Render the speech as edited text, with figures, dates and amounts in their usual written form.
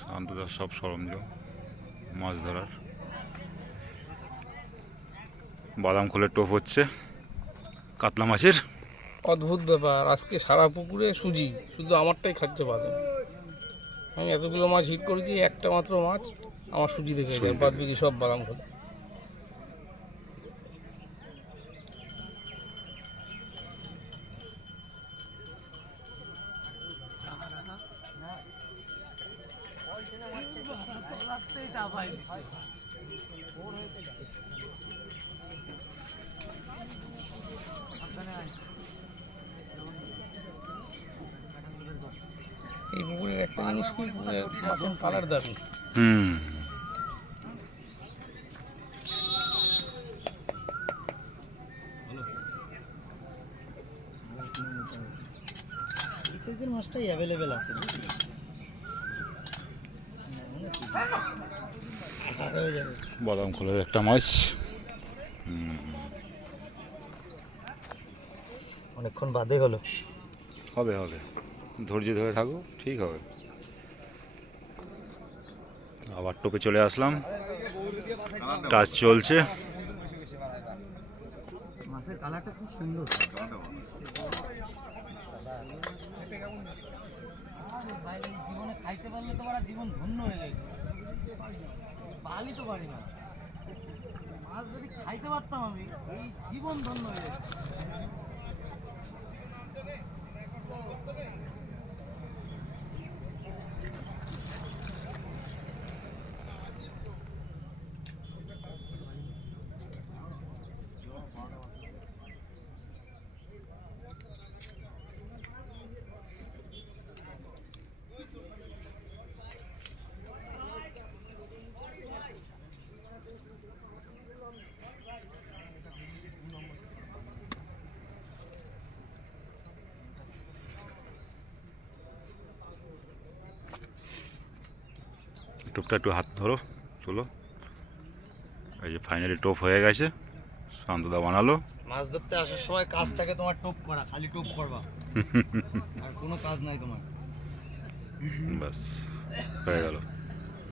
শান্তদার সব সরঞ্জাম মাছ ধরার। বাদাম খোলের টোপ হচ্ছে কাতলা মাছের। অদ্ভুত ব্যাপার, আজকে সারা পুকুরে সুজি, শুধু আমারটাই খাচ্ছে বাদাম। আমি এতগুলো মাছ হিট করেছি, একটা মাত্র মাছ আমার সুজি দেখে যায়, বাদ বাকি সব বাদাম খোলে। এই পুকুরের একটা জিনিস কি, মাছের কালার দারুণ। মাছটাই অ্যাভেলেবেল আছে। বাদাম খোলের একটা মাছ। অনেকক্ষণ বাদে হলো। হবে হবে, ধৈর্য ধরে থাকো, ঠিক হবে। আবার টোপে চলে আসলাম, টাচ চলছে। মাছের কালারটা খুব সুন্দর। জীবনে খাইতে পারলে তোমার জীবন ধন্য হয়ে যায়। পালি তো পারি না, মাছ যদি খাইতে পারতাম আমি, এই জীবন ধন্য হয়ে যেত। টোপটা একটু হাত ধরো, চলো। এই যে ফাইনালি টোপ হয়ে গেছে, শান্তদা বানালো। মাছ ধরতে আসার সময় কাজ থাকে তোমার টোপ করা, খালি টোপ করবা, আর কোনো কাজ নাই তোমার। ব্যাস হয়ে গেল।